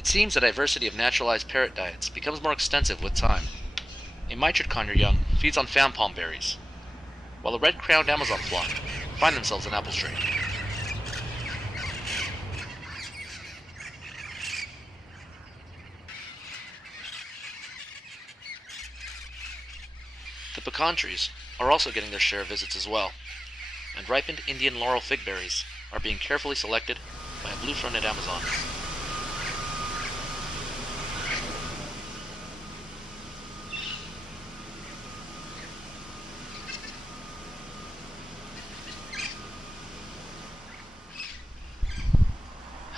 It seems the diversity of naturalized parrot diets becomes more extensive with time. A mitred conure young feeds on fan palm berries, while a red-crowned Amazon flock find themselves in apple tree. The pecan trees are also getting their share of visits as well, and ripened Indian laurel fig berries are being carefully selected by a blue-fronted Amazon.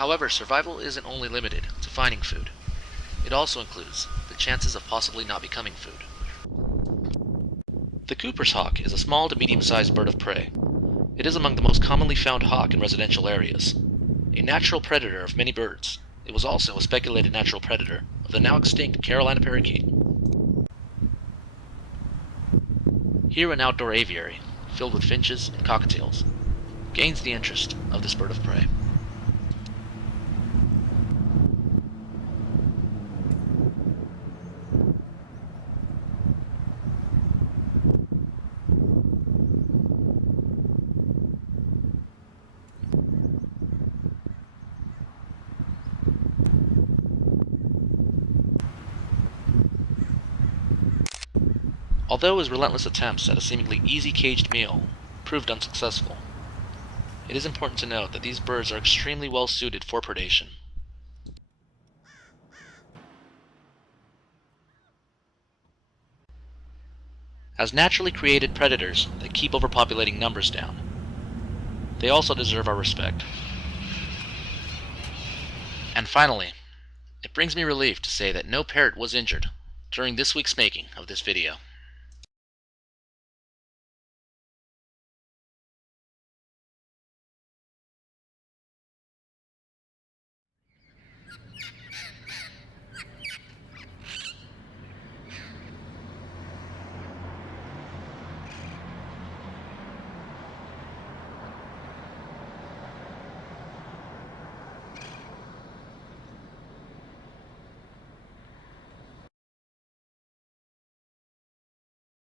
However, survival isn't only limited to finding food. It also includes the chances of possibly not becoming food. The Cooper's hawk is a small to medium-sized bird of prey. It is among the most commonly found hawk in residential areas. A natural predator of many birds, it was also a speculated natural predator of the now extinct Carolina parakeet. Here an outdoor aviary, filled with finches and cockatiels, gains the interest of this bird of prey. Although his relentless attempts at a seemingly easy caged meal proved unsuccessful, it is important to note that these birds are extremely well suited for predation. As naturally created predators that keep overpopulating numbers down, they also deserve our respect. And finally, it brings me relief to say that no parrot was injured during this week's making of this video.